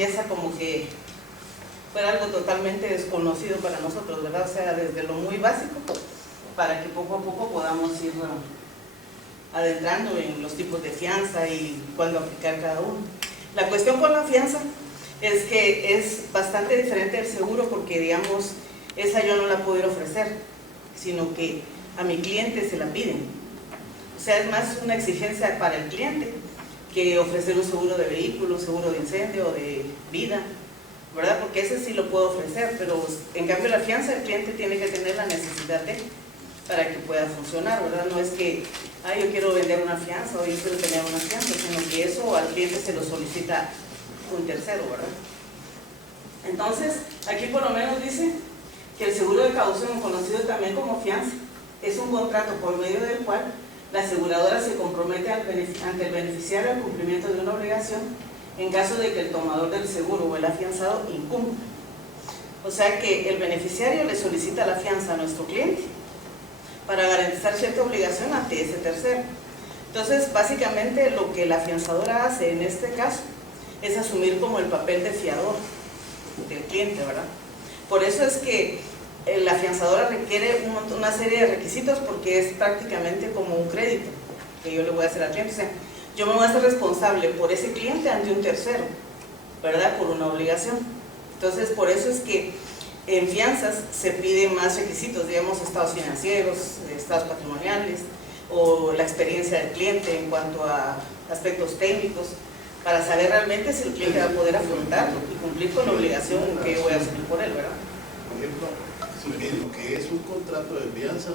empieza como que fuera algo totalmente desconocido para nosotros, ¿verdad? O sea, desde lo muy básico, para que poco a poco podamos ir adentrando en los tipos de fianza y cuándo aplicar cada uno. La cuestión con la fianza es que es bastante diferente del seguro porque, digamos, esa yo no la puedo ir a ofrecer, sino que a mi cliente se la piden. O sea, es más una exigencia para el cliente que ofrecer un seguro de vehículo, un seguro de incendio o de vida, ¿verdad? Porque ese sí lo puedo ofrecer, pero en cambio la fianza el cliente tiene que tener la necesidad de, para que pueda funcionar, ¿verdad? No es que, yo quiero vender una fianza o yo quiero tener una fianza, sino que eso al cliente se lo solicita un tercero, ¿verdad? Entonces, aquí por lo menos dice que el seguro de caución, conocido también como fianza, es un contrato por medio del cual la aseguradora se compromete ante el beneficiario al cumplimiento de una obligación en caso de que el tomador del seguro o el afianzado incumpla. O sea que el beneficiario le solicita la fianza a nuestro cliente para garantizar cierta obligación ante ese tercero. Entonces, básicamente lo que la afianzadora hace en este caso es asumir como el papel de fiador del cliente, ¿verdad? Por eso es que la afianzadora requiere una serie de requisitos porque es prácticamente como un crédito que yo le voy a hacer al cliente. O sea, yo me voy a hacer responsable por ese cliente ante un tercero, ¿verdad? Por una obligación. Entonces, por eso es que en fianzas se piden más requisitos, digamos, estados financieros, estados patrimoniales, o la experiencia del cliente en cuanto a aspectos técnicos, para saber realmente si el cliente va a poder afrontar y cumplir con la obligación que yo voy a asumir por él, ¿verdad? Por ejemplo, lo que es un contrato de fianza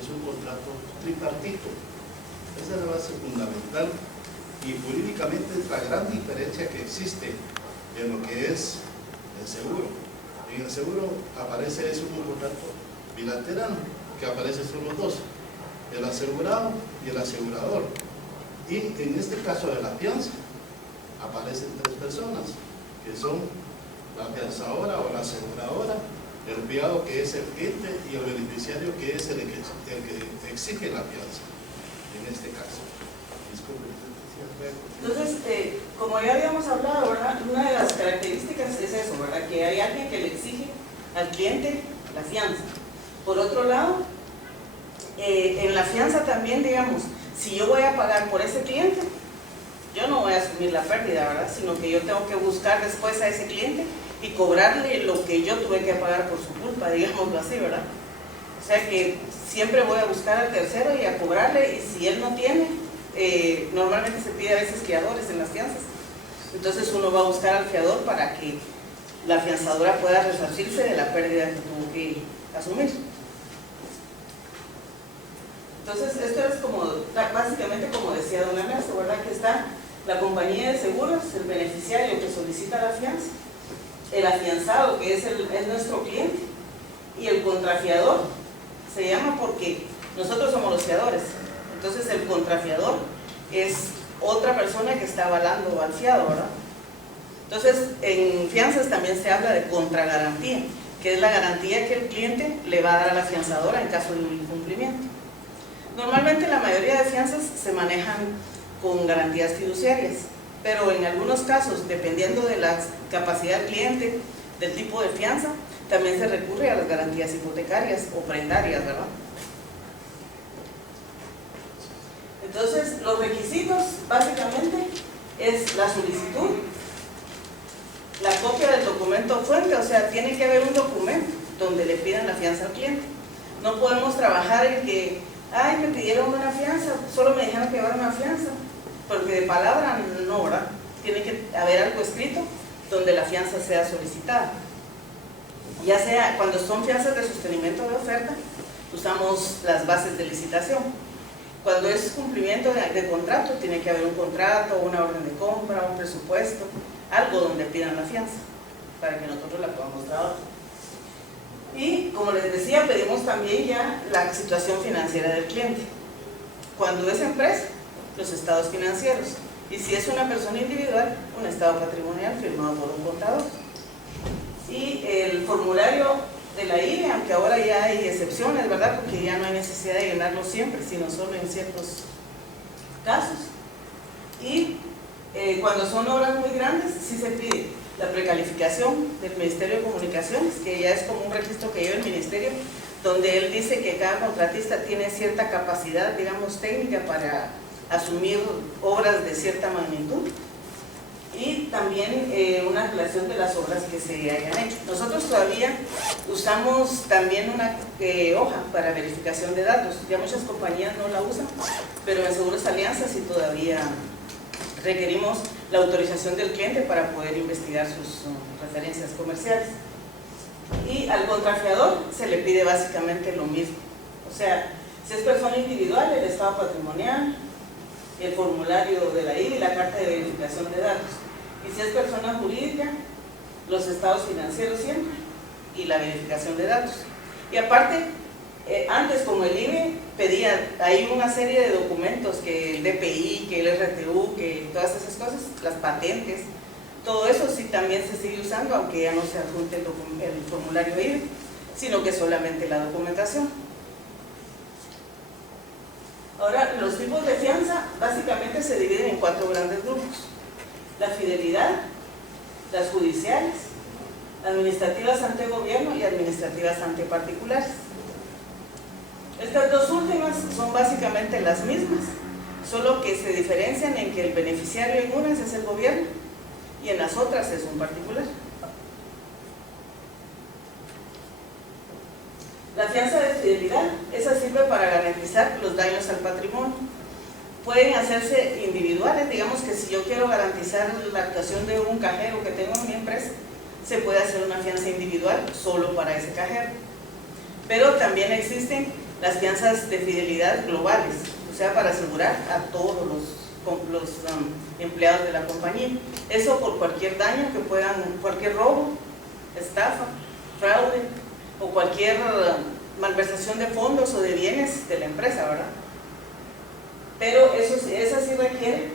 es un contrato tripartito. Esa es la base fundamental y jurídicamente es la gran diferencia que existe en lo que es el seguro. En el seguro aparece eso un contrato bilateral que aparece solo dos, el asegurado y el asegurador. Y en este caso de la fianza aparecen tres personas que son la afianzadora o la aseguradora, el fiado que es el cliente y el beneficiario que es el que exige la fianza en este caso. Disculpe. Entonces, como ya habíamos hablado, ¿verdad? Una de las características es eso, ¿verdad? Que hay alguien que le exige al cliente la fianza. Por otro lado, en la fianza también, digamos, si yo voy a pagar por ese cliente, yo no voy a asumir la pérdida, ¿verdad? Sino que yo tengo que buscar después a ese cliente y cobrarle lo que yo tuve que pagar por su culpa, digámoslo así, ¿verdad? O sea que siempre voy a buscar al tercero y a cobrarle, y si él no tiene, normalmente se pide a veces fiadores en las fianzas. Entonces uno va a buscar al fiador para que la afianzadora pueda resarcirse de la pérdida que tuvo que asumir. Entonces esto es como, básicamente como decía don Ernesto, ¿verdad? Que está la compañía de seguros, el beneficiario que solicita la fianza, el afianzado que es nuestro cliente, y el contrafiador. Se llama porque nosotros somos los fiadores. Entonces el contrafiador es otra persona que está avalando al fiado, ¿verdad? Entonces en fianzas también se habla de contragarantía, que es la garantía que el cliente le va a dar a la afianzadora en caso de un incumplimiento. Normalmente la mayoría de fianzas se manejan con garantías fiduciarias, pero en algunos casos, dependiendo de la capacidad del cliente, del tipo de fianza, también se recurre a las garantías hipotecarias o prendarias, ¿verdad? Entonces, los requisitos básicamente es la solicitud, la copia del documento fuente, o sea, tiene que haber un documento donde le pidan la fianza al cliente. No podemos trabajar en que, me pidieron una fianza, solo me dijeron que llevar una fianza, porque de palabra no, ¿verdad? Tiene que haber algo escrito donde la fianza sea solicitada. Ya sea cuando son fianzas de sostenimiento de oferta, usamos las bases de licitación. Cuando es cumplimiento de contrato, tiene que haber un contrato, una orden de compra, un presupuesto, algo donde pidan la fianza, para que nosotros la podamos trabajar. Y como les decía, pedimos también ya la situación financiera del cliente. Cuando es empresa, los estados financieros. Y si es una persona individual, un estado patrimonial firmado por un contador. Y el formulario de la IRE, aunque ahora ya hay excepciones, ¿verdad? Porque ya no hay necesidad de llenarlo siempre, sino solo en ciertos casos. Y Cuando son obras muy grandes, sí se pide la precalificación del Ministerio de Comunicaciones, que ya es como un registro que lleva el Ministerio, donde él dice que cada contratista tiene cierta capacidad, digamos, técnica para asumir obras de cierta magnitud, y también una relación de las obras que se hayan hecho. Nosotros todavía usamos también una hoja para verificación de datos. Ya muchas compañías no la usan, pero en Seguros Alianza sí todavía requerimos la autorización del cliente para poder investigar sus referencias comerciales. Y al contrafiador se le pide básicamente lo mismo. O sea, si es persona individual, el estado patrimonial, el formulario de la IVA y la carta de verificación de datos. Y si es persona jurídica, los estados financieros siempre y la verificación de datos. Y aparte, antes como el IBE pedía ahí una serie de documentos, que el DPI, que el RTU, que todas esas cosas, las patentes, todo eso sí también se sigue usando, aunque ya no se adjunte el formulario IBE, sino que solamente la documentación. Ahora, los tipos de fianza básicamente se dividen en 4 grandes grupos: la fidelidad, las judiciales, administrativas ante gobierno y administrativas ante particulares. Estas dos últimas son básicamente las mismas, solo que se diferencian en que el beneficiario en unas es el gobierno y en las otras es un particular. La fianza de fidelidad, esa sirve para garantizar los daños al patrimonio. Pueden hacerse individuales, digamos que si yo quiero garantizar la actuación de un cajero que tengo en mi empresa, se puede hacer una fianza individual solo para ese cajero. Pero también existen las fianzas de fidelidad globales, o sea, para asegurar a todos los empleados de la compañía. Eso por cualquier daño que puedan, cualquier robo, estafa, fraude o cualquier malversación de fondos o de bienes de la empresa, ¿verdad? Pero esa sí requiere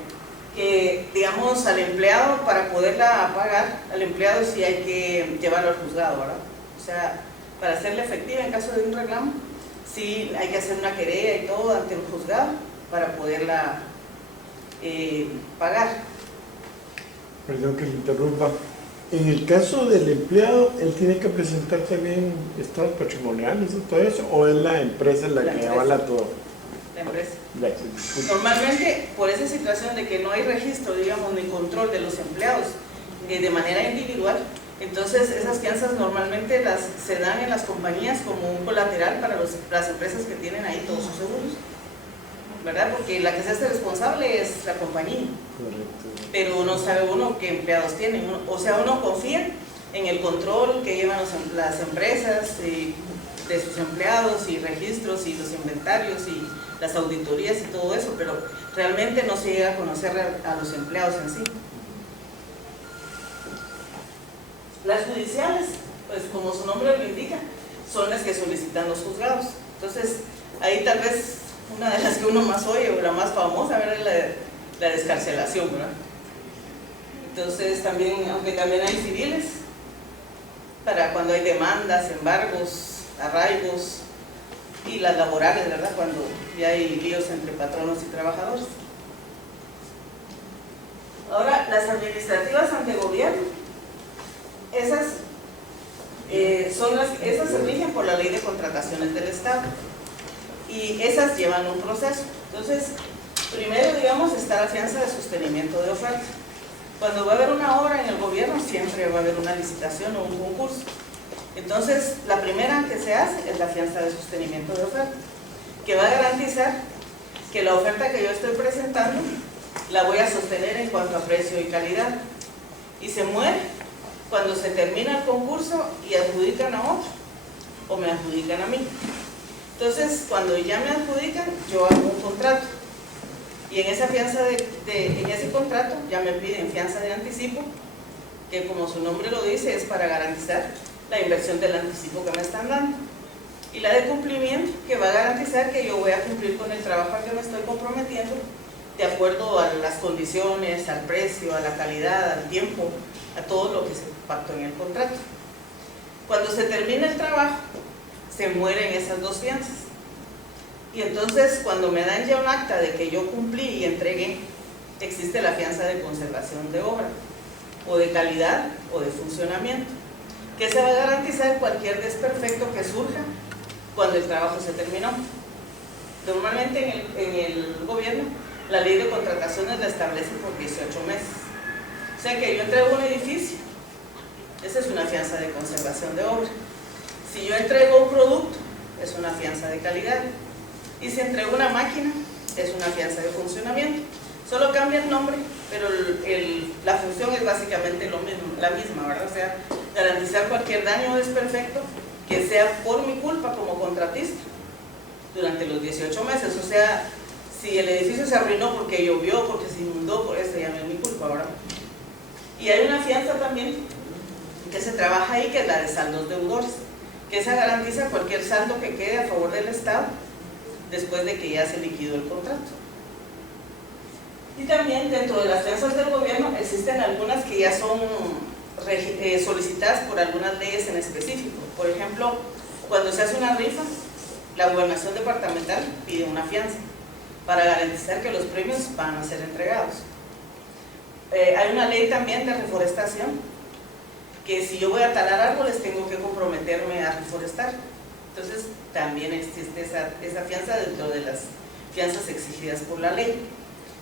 que, digamos, al empleado, para poderla pagar, al empleado sí hay que llevarlo al juzgado, ¿verdad? O sea, para hacerla efectiva en caso de un reclamo, sí hay que hacer una querella y todo ante un juzgado para poderla pagar. Perdón que le interrumpa. En el caso del empleado, ¿él tiene que presentar también estados patrimoniales y todo eso? ¿O es la empresa la que avala todo? La empresa. Normalmente, por esa situación de que no hay registro, digamos, ni control de los empleados de manera individual, entonces esas fianzas normalmente se dan en las compañías como un colateral para las empresas que tienen ahí todos sus seguros, ¿verdad? Porque la que se hace responsable es la compañía. Correcto. Pero no sabe uno qué empleados tienen. O sea, uno confía en el control que llevan las empresas de sus empleados, y registros y los inventarios y las auditorías y todo eso, pero realmente no se llega a conocer a los empleados en sí. Las judiciales, pues como su nombre lo indica, son las que solicitan los juzgados. Entonces, ahí tal vez una de las que uno más oye, o la más famosa, ¿verdad?, es la descarcelación, ¿verdad? Entonces, también, aunque también hay civiles, para cuando hay demandas, embargos, arraigos, y las laborales, ¿verdad?, cuando ya hay líos entre patronos y trabajadores. Ahora, las administrativas ante gobierno, esas se rigen por la Ley de Contrataciones del Estado, y esas llevan un proceso. Entonces, primero, digamos, está la fianza de sostenimiento de oferta. Cuando va a haber una obra en el gobierno, siempre va a haber una licitación o un concurso. Entonces, la primera que se hace es la fianza de sostenimiento de oferta, que va a garantizar que la oferta que yo estoy presentando la voy a sostener en cuanto a precio y calidad. Y se muere cuando se termina el concurso y adjudican a otro, o me adjudican a mí. Entonces, cuando ya me adjudican, yo hago un contrato. Y en esa fianza en ese contrato ya me piden fianza de anticipo, que como su nombre lo dice, es para garantizar la inversión del anticipo que me están dando. Y la de cumplimiento, que va a garantizar que yo voy a cumplir con el trabajo al que me estoy comprometiendo, de acuerdo a las condiciones, al precio, a la calidad, al tiempo, a todo lo que se pactó en el contrato. Cuando se termina el trabajo, se mueren esas dos fianzas. Y entonces, cuando me dan ya un acta de que yo cumplí y entregué, existe la fianza de conservación de obra, o de calidad o de funcionamiento, que se va a garantizar cualquier desperfecto que surja cuando el trabajo se terminó. Normalmente en el gobierno la ley de contrataciones la establece por 18 meses. O sea que yo entrego un edificio, esa es una fianza de conservación de obra. Si yo entrego un producto, es una fianza de calidad. Y si entrego una máquina, es una fianza de funcionamiento. Solo cambia el nombre, pero la función es básicamente la misma, ¿verdad? O sea, garantizar cualquier daño o desperfecto que sea por mi culpa como contratista durante los 18 meses. O sea, si el edificio se arruinó porque llovió, porque se inundó, por eso ya no es mi culpa, ¿verdad? Y hay una fianza también que se trabaja ahí, que es la de saldos deudores, que esa garantiza cualquier saldo que quede a favor del Estado después de que ya se liquidó el contrato. Y también dentro de las fianzas del gobierno existen algunas que ya son solicitadas por algunas leyes en específico. Por ejemplo, cuando se hace una rifa, la gobernación departamental pide una fianza para garantizar que los premios van a ser entregados. Hay una ley también de reforestación, que si yo voy a talar árboles tengo que comprometerme a reforestar. Entonces también existe esa fianza dentro de las fianzas exigidas por la ley.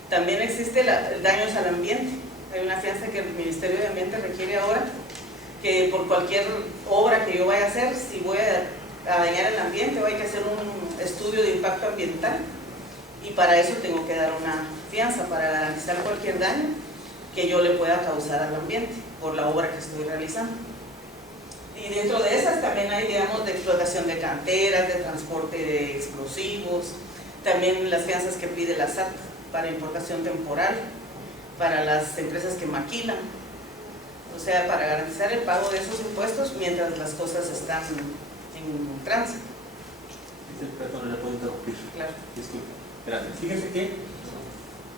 También existe daños al ambiente. Hay una fianza que el Ministerio de Ambiente requiere ahora, que por cualquier obra que yo vaya a hacer, si voy a dañar el ambiente, hay que hacer un estudio de impacto ambiental, y para eso tengo que dar una fianza para garantizar cualquier daño que yo le pueda causar al ambiente por la obra que estoy realizando. Y dentro de esas también hay, digamos, de explotación de canteras, de transporte de explosivos, también las fianzas que pide la SAT para importación temporal, para las empresas que maquilan, o sea, para garantizar el pago de esos impuestos mientras las cosas están en tránsito. Perdón, no le puedo interrumpir. Claro. Disculpe. Gracias. Fíjese que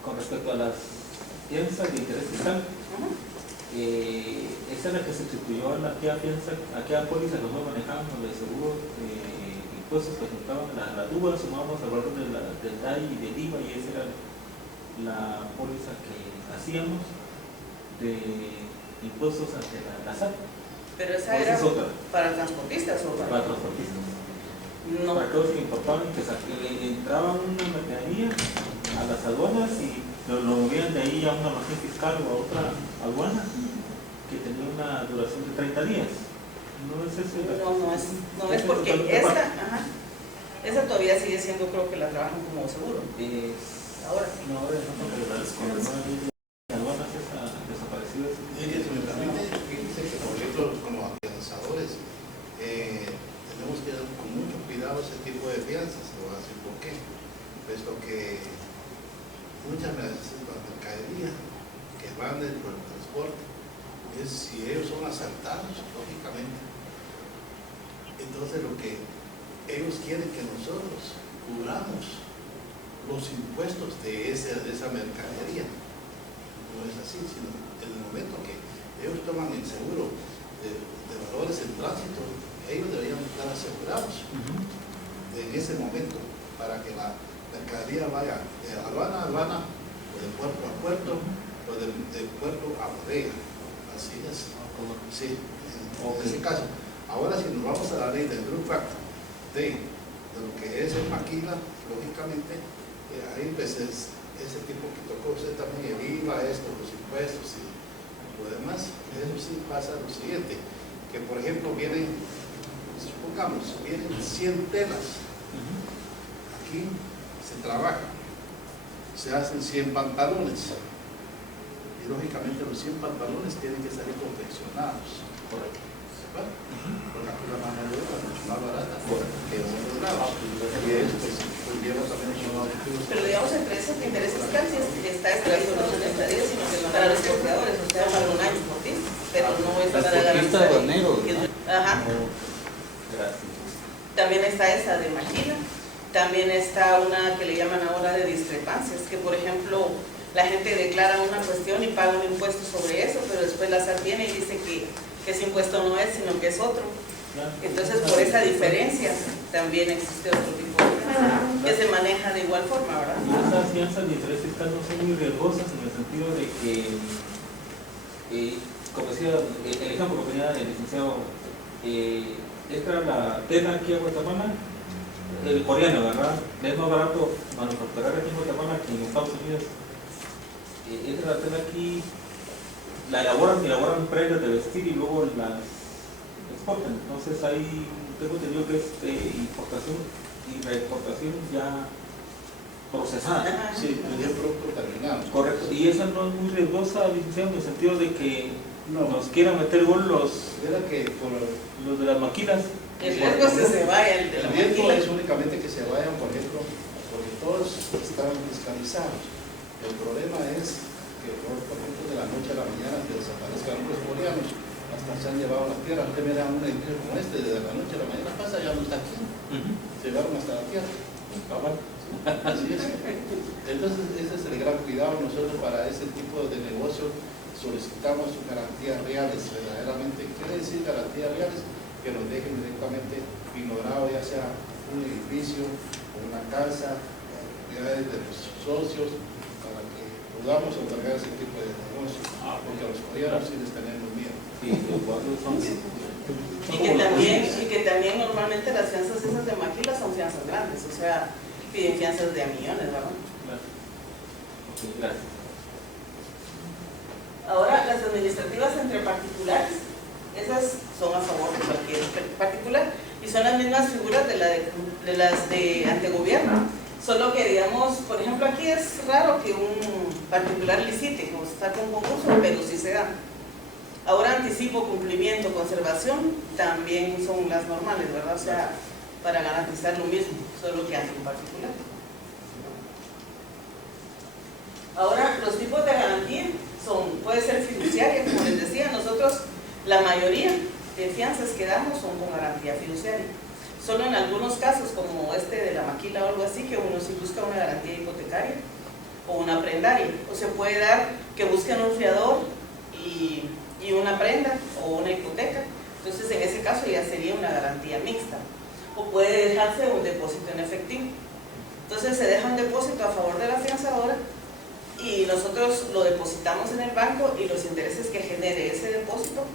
con respecto a las fianzas de interés fiscal, esa es la que se sustituyó a aquella póliza que nosotros manejamos, de seguro impuestos que juntaban la tuba, sumábamos al valor del DAI y del IVA, y esa era la póliza que hacíamos de impuestos ante la SAT. Pero esa era para transportistas o para transportistas. No. Para aquellos que importaban, que entraban una mercadería a las aduanas y lo movían de ahí a una almacén fiscal o a otra aduana que tenía una duración de 30 días. ¿No es eso? No es porque esa todavía sigue siendo, creo que la trabajan como seguro. Ahora sí. No, ahora no, porque con la nueva ley de aduanas esa desapareció. Si me permite, fíjense que por ejemplo como afianzadores tenemos que dar con mucho cuidado ese tipo de fianzas. Lo voy a decir por qué. Puesto que muchas veces la mercadería que van dentro del transporte, si ellos son asaltados, lógicamente, entonces lo que ellos quieren que nosotros cubramos los impuestos de esa mercadería. No es así, sino en el momento que ellos toman el seguro de valores en tránsito, ellos deberían estar asegurados en ese momento para que la mercadería vaya de aduana a aduana, o de puerto a puerto, o de puerto a bodega. Así es. Sí, en ese caso. Ahora, si nos vamos a la ley del Group Act de lo que es el maquila, lógicamente, ahí pues es ese tipo que tocó usted también, el IVA, los impuestos y lo demás. Eso sí pasa lo siguiente, que por ejemplo supongamos, vienen 100 telas. Aquí se trabaja, se hacen 100 pantalones. Y lógicamente los 100 pantalones tienen que salir confeccionados. Correcto. ¿Verdad? Porque aquí la mano de obra es mucho más barata que en otros lados. Y eso pues lleva también a objetivos. Pero digamos, entre esos intereses fiscales está esta resolución de estadía, sino que no para los porteadores, o sea, para un año portista, pero no es para garantizar. Ajá. Gracias. También está esa de maquila. También está una que le llaman ahora de discrepancias, que por ejemplo la gente declara una cuestión y paga un impuesto sobre eso, pero después la SAT viene y dice que ese impuesto no es, sino que es otro. Claro. Entonces, por esa diferencia también existe otro tipo de fianza que se maneja de igual forma, ¿verdad? Y esas fianzas de interés fiscal no son muy riesgosas en el sentido de que, como decía el ejemplo que ponía el licenciado, esta era la tela aquí en Guatemala, el coreano, ¿verdad? Es más barato manufacturar aquí en Guatemala que en Estados Unidos. Esta es la tela aquí, la elaboran prendas de vestir y luego las exportan. Entonces hay, tengo entendido que es importación y reexportación ya procesada. Sí, el producto terminado. Correcto. Y esa no es muy riesgosa, licenciado, en el sentido de que No, nos quieran meter gol era que por los de las maquilas. El riesgo es que se vaya el de la el riesgo maquila. es únicamente que se vayan, por ejemplo, porque todos están fiscalizados. El problema es que, por ejemplo, de la noche a la mañana se desaparezcan los coreanos, hasta se han llevado a la tierra. Usted mira un edificio como este, desde la noche a la mañana pasa, ya no está aquí, se llevaron hasta la tierra. Así es. Entonces, ese es el gran cuidado. Nosotros para ese tipo de negocio solicitamos garantías reales, verdaderamente. ¿Quiere decir garantías reales? Que nos dejen directamente ignorado, ya sea un edificio o una casa, propiedades de los socios, para que podamos otorgar ese tipo de negocio. Porque a los coreanos sí les tenemos miedo. Sí, los cuadros son. Y que también normalmente las fianzas esas de maquila son fianzas grandes, o sea, piden fianzas de a millones, ¿verdad? Claro. Ok, gracias. Ahora, las administrativas entre particulares, esas son a favor de cualquier particular y son las mismas figuras de las de antegobierno, solo que digamos, por ejemplo, aquí es raro que un particular licite o saque un concurso, pero sí se da. Ahora anticipo, cumplimiento, conservación también son las normales, ¿verdad? O sea, para garantizar lo mismo, solo que ante un particular. Ahora, los tipos de garantía puede ser fiduciaria, como les decía, nosotros la mayoría de fianzas que damos son con garantía fiduciaria. Solo en algunos casos, como este de la maquila o algo así, que uno sí busca una garantía hipotecaria o una prendaria, o se puede dar que busquen un fiador y una prenda o una hipoteca. Entonces, en ese caso ya sería una garantía mixta. O puede dejarse un depósito en efectivo. Entonces, se deja un depósito a favor de la fianzadora y nosotros lo depositamos en el banco y los intereses que genere ese depósito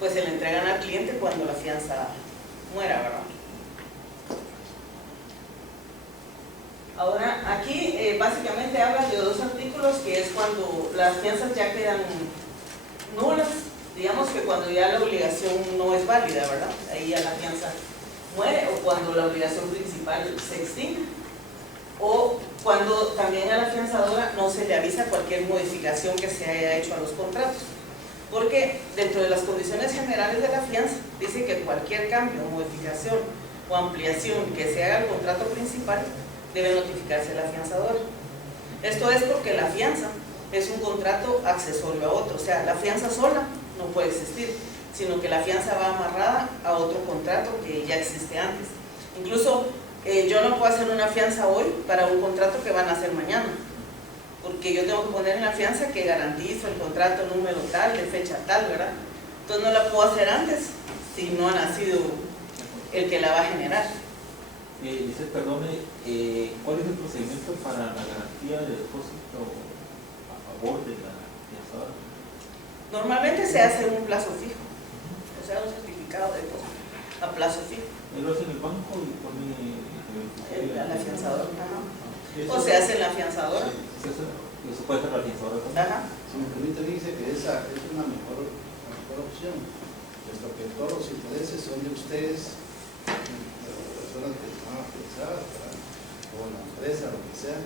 pues se le entregan al cliente cuando la fianza muera, ¿verdad? Ahora, aquí básicamente habla de dos artículos, que es cuando las fianzas ya quedan nulas, digamos que cuando ya la obligación no es válida, ¿verdad? Ahí ya la fianza muere, o cuando la obligación principal se extingue, o cuando también a la fianzadora no se le avisa cualquier modificación que se haya hecho a los contratos. Porque dentro de las condiciones generales de la fianza dice que cualquier cambio, modificación o ampliación que se haga al contrato principal debe notificarse a la fianzadora. Esto es porque la fianza es un contrato accesorio a otro, o sea, la fianza sola no puede existir, sino que la fianza va amarrada a otro contrato que ya existe antes. Incluso yo no puedo hacer una fianza hoy para un contrato que van a hacer mañana, porque yo tengo que poner en la fianza que garantizo el contrato número tal, de fecha tal, ¿verdad? Entonces no la puedo hacer antes si no ha nacido el que la va a generar. Dice, perdone, ¿cuál es el procedimiento para la garantía de depósito a favor de la fianzadora? Normalmente se hace un plazo fijo, o sea, un certificado de depósito a plazo fijo. Él lo hace en el banco y pone La fianzadora, ajá. Eso, O se hace en la fianzadora. Sí, eso puede ser la fianzadora también. Ajá. Si me permite, dice que esa es una mejor opción, puesto que todos los intereses son de ustedes, de las personas que están autorizadas, o la empresa, lo que sea,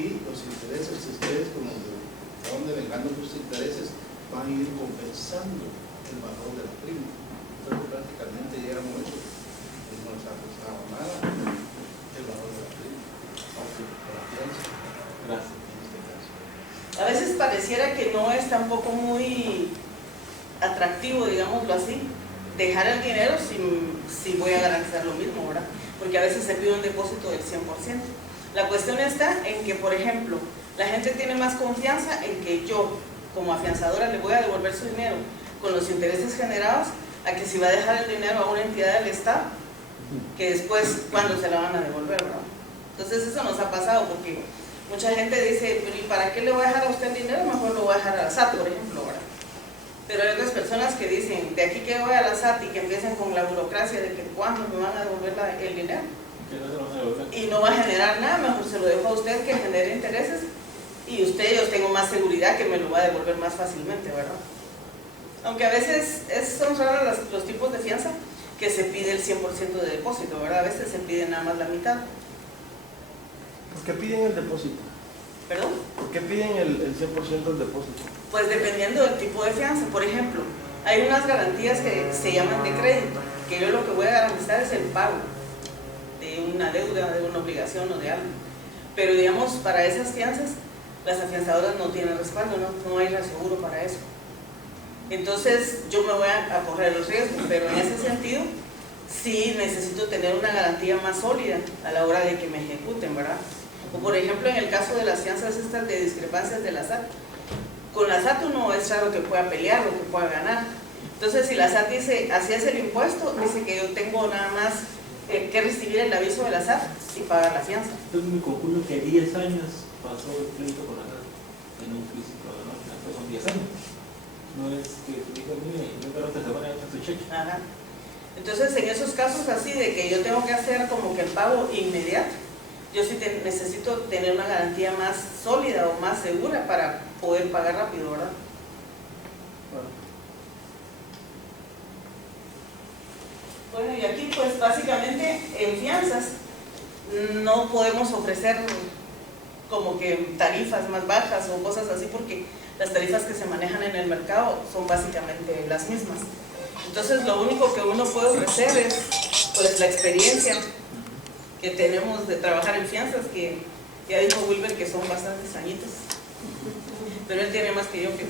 y los intereses de ustedes, como de donde vengando sus intereses, van a ir compensando el valor de la prima. Entonces prácticamente ya hemos hecho, y no les ha costado nada el valor de la prima, por la fianza, Gracias. en este caso. A veces pareciera que no es tampoco muy atractivo, digámoslo así, dejar el dinero si voy a garantizar lo mismo, ¿verdad? Porque a veces se pide un depósito del 100%. La cuestión está en que, por ejemplo, la gente tiene más confianza en que yo, como afianzadora, le voy a devolver su dinero con los intereses generados, a que si va a dejar el dinero a una entidad del Estado, que después, ¿cuándo se la van a devolver, verdad? Entonces eso nos ha pasado porque mucha gente dice, pero ¿y para qué le voy a dejar a usted el dinero? Mejor lo voy a dejar a la SAT, por ejemplo, ¿verdad? Pero hay otras personas que dicen, de aquí que voy a la SAT y que empiecen con la burocracia de que cuándo me van a devolver el dinero. Y no va a generar nada, mejor se lo dejo a usted que genere intereses y yo tengo más seguridad que me lo va a devolver más fácilmente, ¿verdad? Aunque a veces son raros los tipos de fianza que se pide el 100% de depósito, ¿verdad? A veces se pide nada más la mitad. ¿Por qué piden el depósito? ¿Perdón? ¿Por qué piden el 100% del depósito? Pues dependiendo del tipo de fianza. Por ejemplo, hay unas garantías que se llaman de crédito, que yo lo que voy a garantizar es el pago de una deuda, de una obligación o de algo. Pero digamos, para esas fianzas, las afianzadoras no tienen respaldo, no hay reaseguro para eso. Entonces yo me voy a correr el riesgo, pero en ese sentido sí necesito tener una garantía más sólida a la hora de que me ejecuten, ¿verdad? O por ejemplo en el caso de las fianzas estas de discrepancias de la SAT, con la SAT uno es raro que pueda pelear o que pueda ganar. Entonces si la SAT dice, así es el impuesto, dice que yo tengo nada más que recibir el aviso de la SAT y pagar la fianza. Entonces me concluyo que 10 años pasó el pleito con la SAT en un físico, ¿no? Son 10 años. No es que diga, mire, yo creo que se van a dar su cheque. Ajá. Entonces, en esos casos así de que yo tengo que hacer como que el pago inmediato, yo sí necesito tener una garantía más sólida o más segura para poder pagar rápido, ¿verdad? Bueno, y aquí pues básicamente en fianzas no podemos ofrecer como que tarifas más bajas o cosas así porque las tarifas que se manejan en el mercado son básicamente las mismas. Entonces lo único que uno puede ofrecer es pues la experiencia que tenemos de trabajar en fianzas, que ya dijo Wilber que son bastantes añitos, pero él tiene más que yo que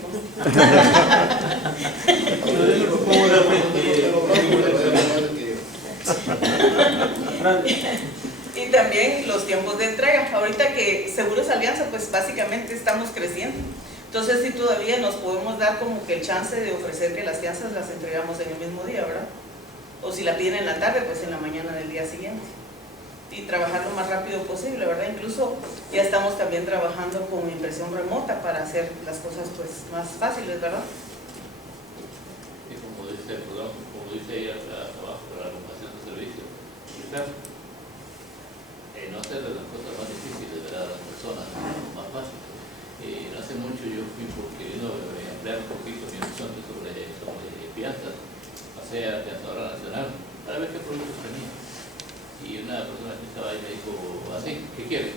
y también los tiempos de entrega. Ahorita que Seguros Alianza pues básicamente estamos creciendo, entonces sí todavía nos podemos dar como que el chance de ofrecer que las fianzas las entregamos en el mismo día, ¿verdad? O si la piden en la tarde, pues en la mañana del día siguiente. Y trabajar lo más rápido posible, ¿verdad? Incluso ya estamos también trabajando con impresión remota para hacer las cosas pues más fáciles, ¿verdad? Y como dice el programa, como dice ella, trabajo para la compasión de servicios, quizás no hacer de las cosas más difíciles de las personas, más fáciles. No hace mucho yo fui porque no emplear un poquito mi horizonte sobre fianzas, pasé a Fianzadora Nacional para ver qué productos tenía. Y una persona que estaba ahí me dijo así, ¿qué quiere?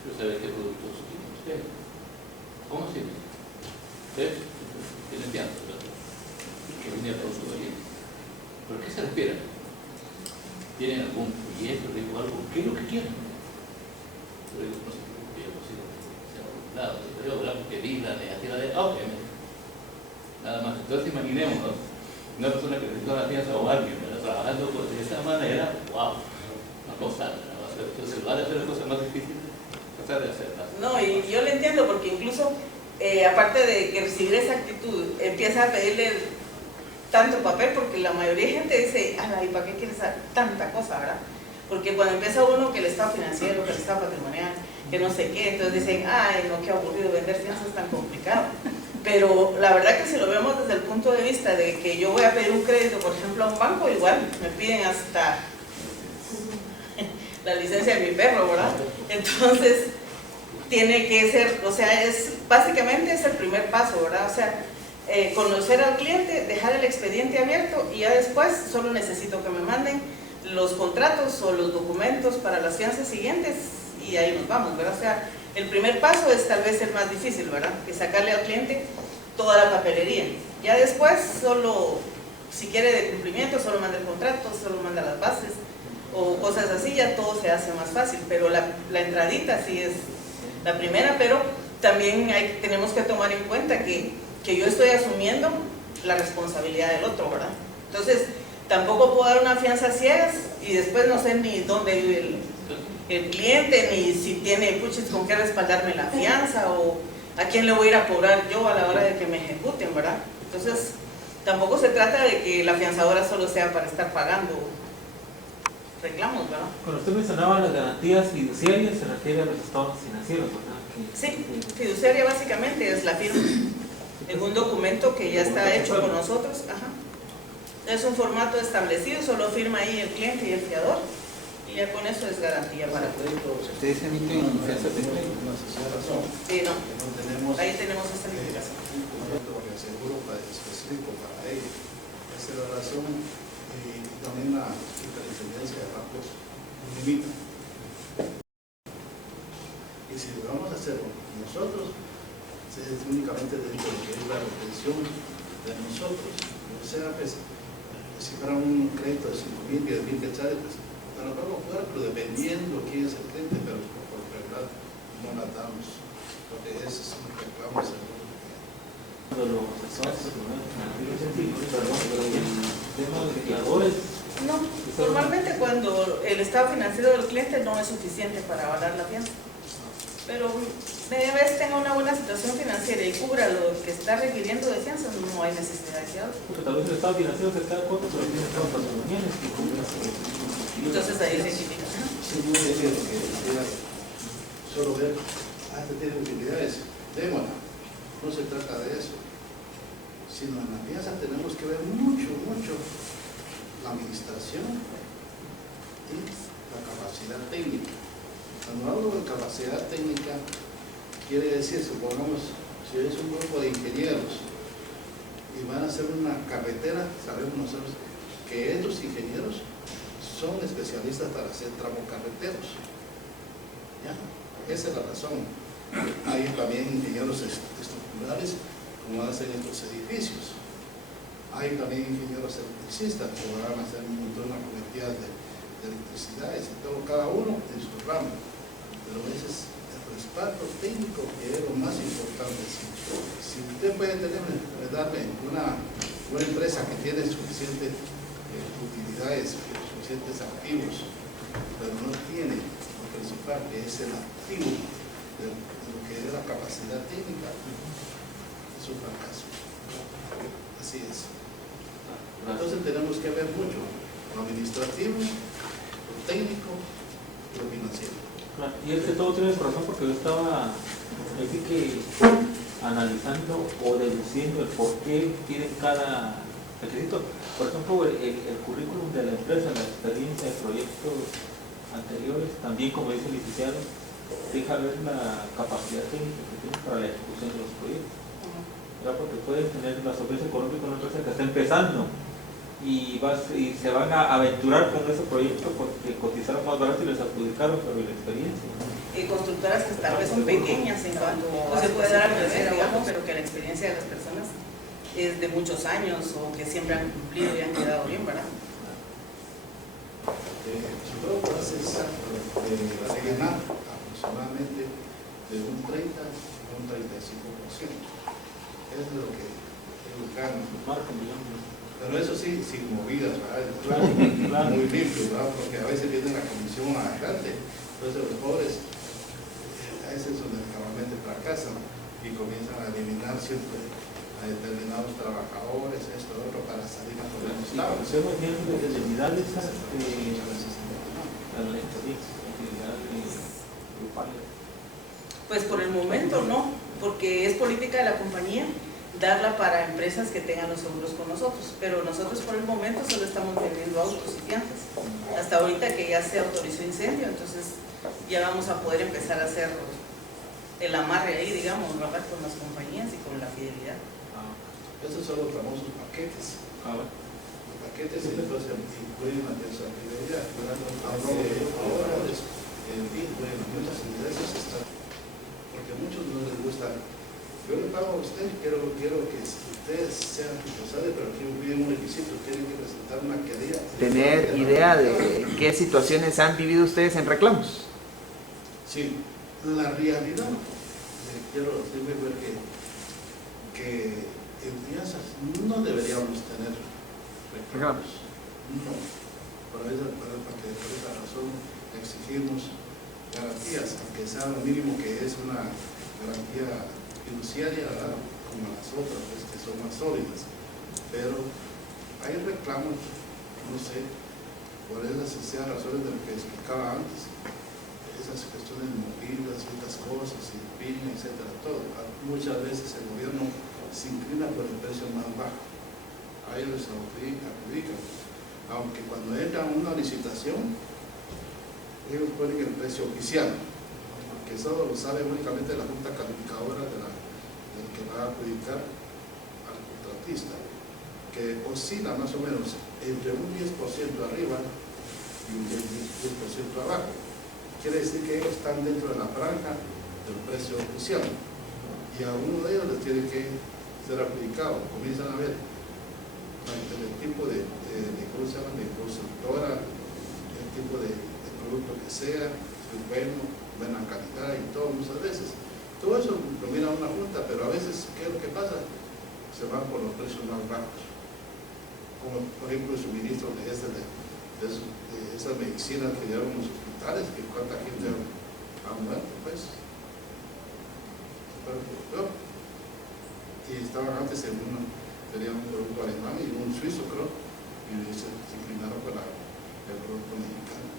Yo saber qué productos tiene usted. ¿Cómo así? ¿Usted tiene fianzas, verdad? Que viene el producto de allí. ¿Por qué se refieren? ¿Tienen algún proyecto? Le digo algo, ¿qué es lo que quieren? Yo digo, no sé, yo consigo lado, porque vi la negativa de ok, nada más. Entonces imaginemos una persona que necesita una fianza o alguien trabajando de esa manera, wow, una cosa, entonces va a hacer las cosas más difíciles, tratar de hacerlas. No, y yo le entiendo porque incluso aparte de que recibir esa actitud empieza a pedirle tanto papel, porque la mayoría de gente dice, ay, ¿para qué quieres tanta cosa, verdad? Porque cuando empieza uno que el estado financiero, que el estado patrimonial, que no sé qué, entonces dicen, ay, no, qué aburrido, vender fianzas es tan complicado. Pero la verdad que si lo vemos desde el punto de vista de que yo voy a pedir un crédito, por ejemplo, a un banco, igual me piden hasta la licencia de mi perro, ¿verdad? Entonces, tiene que ser, o sea, básicamente es el primer paso, ¿verdad? O sea, conocer al cliente, dejar el expediente abierto y ya después solo necesito que me manden los contratos o los documentos para las fianzas siguientes y ahí nos vamos, ¿verdad? O sea, el primer paso es tal vez el más difícil, ¿verdad? Que sacarle al cliente toda la papelería. Ya después, solo, si quiere de cumplimiento, solo manda el contrato, solo manda las bases o cosas así, ya todo se hace más fácil. Pero la entradita sí es la primera, pero también tenemos que tomar en cuenta que yo estoy asumiendo la responsabilidad del otro, ¿verdad? Entonces, tampoco puedo dar una fianza ciegas y después no sé ni dónde vive el cliente, ni si tiene puches con qué respaldarme la fianza o a quién le voy a ir a cobrar yo a la hora de que me ejecuten, ¿verdad? Entonces, Tampoco se trata de que la afianzadora solo sea para estar pagando reclamos, ¿verdad? Cuando usted mencionaba las garantías fiduciarias, se refiere a los estados financieros, ¿verdad? Sí, fiduciaria básicamente es la firma en un documento que ya está hecho con nosotros. Ajá. Es un formato establecido, solo firma ahí el cliente y el fiador y ya con eso es garantía para todos. ¿Ustedes emiten fianzas de crédito? Sí, no. No tenemos Ahí tenemos esta limitación. un contrato de seguro específico para ello. Esa es la razón y también la superintendencia de bancos limita. Y si lo vamos a hacer nosotros, es únicamente dentro de lo que es la retención de nosotros. O sea, pues, si fuera un crédito de 5.000, 10.000 quetzales, pues, a lo mejor fuera, pero dependiendo quién es el cliente, pero por regla no la damos, porque ese es un reclamo seguro. Los estados financieros sencillos, perdón, pero el tema de declaradores. No, normalmente cuando el estado financiero del cliente no es suficiente para avalar la fianza. Pero media vez tenga una buena situación financiera y cubra lo que está requiriendo de fianza, no hay necesidad de fiador. Porque tal vez el estado financiero se queda corto, pero tiene estados patrimoniales. Entonces ahí se identifica. Sí, muy bien, lo que quisiera solo ver, este tiene utilidades, démosla. No se trata de eso, sino en la fianza tenemos que ver mucho la administración y la capacidad técnica. Cuando hablo de capacidad técnica, quiere decir, supongamos, si es un grupo de ingenieros y van a hacer una carretera, sabemos nosotros que estos ingenieros son especialistas para hacer tramos carreteros. ¿Ya? Esa es la razón. Hay también ingenieros estructurales, como hacen estos edificios. Hay también ingenieros electricistas que van a hacer un montón de cantidad de electricidades y todo, cada uno en su ramo. Pero ese es el respaldo técnico que es lo más importante. Si usted puede tener, darle una empresa que tiene suficientes utilidades, suficientes activos, pero no tiene lo principal, que es el activo de lo que es la capacidad técnica, es un fracaso. Así es. Entonces tenemos que ver mucho lo administrativo, lo técnico y lo financiero. Y es que todo tiene razón, porque yo estaba así que analizando o deduciendo el por qué tienen cada requisito. Por ejemplo, el currículum de la empresa, la experiencia de proyectos anteriores, también, como dice el licenciado, deja ver la capacidad técnica que tienen para la ejecución de los proyectos. ¿Verdad? Porque pueden tener la solvencia económica con una empresa que está empezando y se van a aventurar con ese proyecto porque cotizaron más barato y les adjudicaron, pero la experiencia. Constructoras que tal vez son pequeñas en cuanto no se puede dar a conocer, digamos, pero que la experiencia de las personas es de muchos años o que siempre han cumplido y han quedado bien, ¿verdad? Su grupo hace ganar aproximadamente de un 30 a un 35%. Eso es lo que ellos ganan. Pero eso sí, sin movidas, ¿verdad? Claro. Muy limpio, ¿verdad? Porque a veces viene la comisión adelante. Entonces los pobres, a veces donde normalmente fracasan y comienzan a eliminar siempre a determinados trabajadores, esto, otro, para salir a poner los estados. ¿Usted no tiene legitimidades a la experiencia, actividades grupales? Pues por el momento no, porque es política de la compañía darla para empresas que tengan los seguros con nosotros, pero nosotros por el momento solo estamos vendiendo autos y fianzas. Hasta ahorita que ya se autorizó incendio, entonces ya vamos a poder empezar a hacer el amarre ahí, digamos, ¿verdad? Con las compañías y con la fidelidad. Estos son los famosos paquetes. Los paquetes entonces incluyen la fidelidad, ahorros, en fin, bueno, muchas intereses están, porque a muchos no les gusta. Yo le pago a usted, quiero que ustedes sean responsables, pero aquí me piden un requisito, tienen que presentar una querella. ¿Tener idea de qué situaciones han vivido ustedes en reclamos? Sí, la realidad, quiero decirme ver que en fianzas no deberíamos tener reclamos. No, por esa razón exigimos garantías, aunque sea lo mínimo que es una garantía fiduciaria, ¿verdad? Como las otras, pues, que son más sólidas. pero hay reclamos, no sé, por esas sean razones de lo que explicaba antes, esas cuestiones movibles, ciertas cosas, y PIN, etcétera, todo. Muchas veces el gobierno se inclina por el precio más bajo, a ellos les adjudican, aunque cuando entran a una licitación, ellos ponen el precio oficial, que eso lo sabe únicamente la Junta Calificadora del que va a adjudicar al contratista, que oscila más o menos entre un 10% arriba y un 10% abajo. Quiere decir que ellos están dentro de la franja del precio oficial y a uno de ellos les tiene que ser adjudicado. Comienzan a ver el tipo de ¿cómo se llama? De constructora, el tipo de producto que sea, si es bueno, buena calidad y todo, muchas veces. Todo eso lo mira una junta, pero a veces, ¿qué es lo que pasa? Se van por los precios más bajos. Como por ejemplo el suministro de esas medicinas que llevan los hospitales, que cuánta gente ha muerto, pues. Y estaban antes en tenía un producto alemán y un suizo, creo, y se inclinaron por el producto mexicano.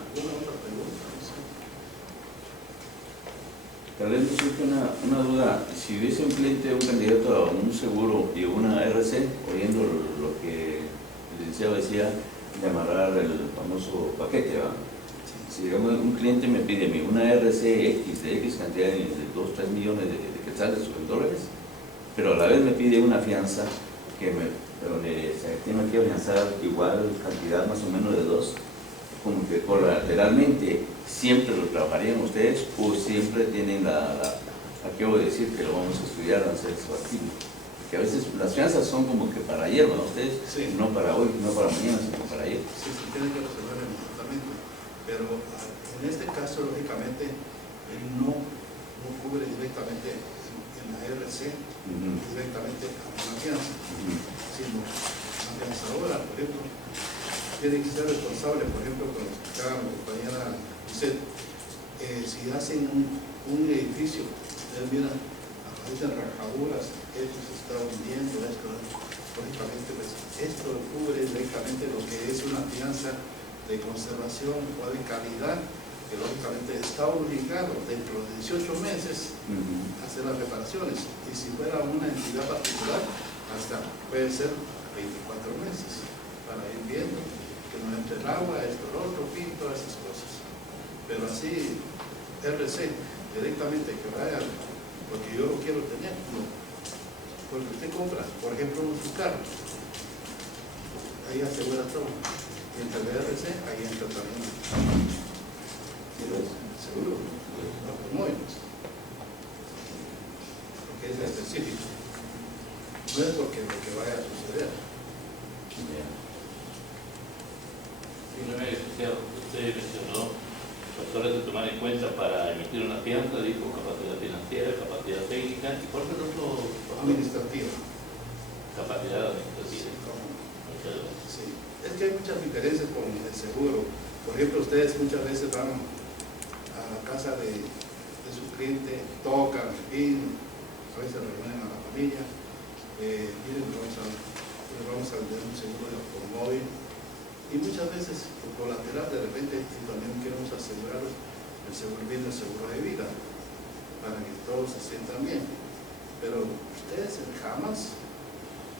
¿Alguna otra pregunta? Tal vez me surge una duda. Si hubiese un cliente, un candidato a un seguro y una RC, oyendo lo que el licenciado decía, de amarrar el famoso paquete, ¿va? Si digamos un cliente me pide a mí una RC X de X cantidad de 2-3 millones de quetzales o de dólares, pero a la vez me pide una fianza donde se tiene que afianzar igual cantidad más o menos de 2, como que colateralmente siempre lo trabajarían ustedes o siempre tienen aquí voy a decir que lo vamos a estudiar a hacer su activo, que a veces las fianzas son como que para ayer, ¿no? Ustedes, sí. No para hoy, no para mañana, sino para ayer. Sí, se tiene que resolver el departamento, pero en este caso lógicamente él no cubre directamente en la RC, directamente a una fianza, sino la fianzadora, por ejemplo, tiene que ser responsable, por ejemplo, con lo que explicaba mi compañera Lisette, si hacen un edificio, mira, aparecen rajaduras, esto se está hundiendo, esto, lógicamente, pues, esto cubre directamente lo que es una fianza de conservación o de calidad, que lógicamente está obligado dentro de 18 meses a hacer las reparaciones, y si fuera una entidad particular, hasta puede ser 24 meses, para ir viendo que no entre el agua, esto, lo otro, fin, todas esas cosas. Pero así, RC, directamente que vaya, porque yo lo quiero tener, no. Porque usted compra, por ejemplo, un carro, ahí asegura todo. Y entre el RC, ahí entra también. ¿Sí ves? Seguro. No, pues muy. Porque es específico. No es porque lo que vaya a suceder. Usted mencionó factores de tomar en cuenta para emitir una fianza, dijo capacidad financiera, capacidad técnica, ¿y cuál fue el otro? Administrativa. Capacidad administrativa. Sí. Es que hay muchas diferencias con el seguro. Por ejemplo, ustedes muchas veces van a la casa de su cliente, tocan, piden, a veces reúnen a la familia, miren, vamos a vender un seguro de automóvil. Y muchas veces, por colateral, de repente, también queremos asegurar el seguro de vida, para que todos se sientan bien. Pero ustedes jamás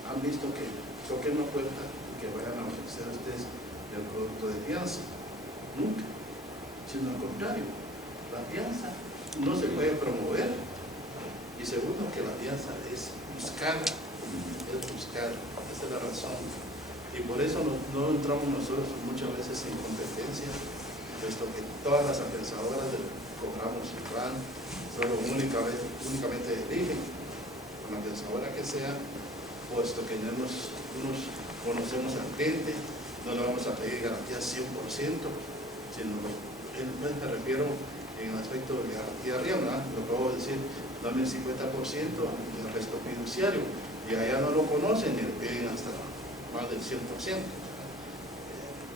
han visto que toquen la puerta y que vayan a ofrecer a ustedes el producto de fianza. Nunca. Sino al contrario, la fianza no se puede promover. Y segundo, que la fianza es buscada. Esa es la razón. Y por eso no entramos nosotros muchas veces en competencia, puesto que todas las afianzadoras cobramos igual, solo únicamente eligen con la afianzadora que sea, puesto que conocemos al cliente, no le vamos a pedir garantía 100%, sino me refiero en el aspecto de garantía real, ¿no? Lo puedo decir, dame el 50% y el resto fiduciario, y allá no lo conocen y le piden hasta más del 100%.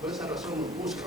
Por esa razón nos buscan.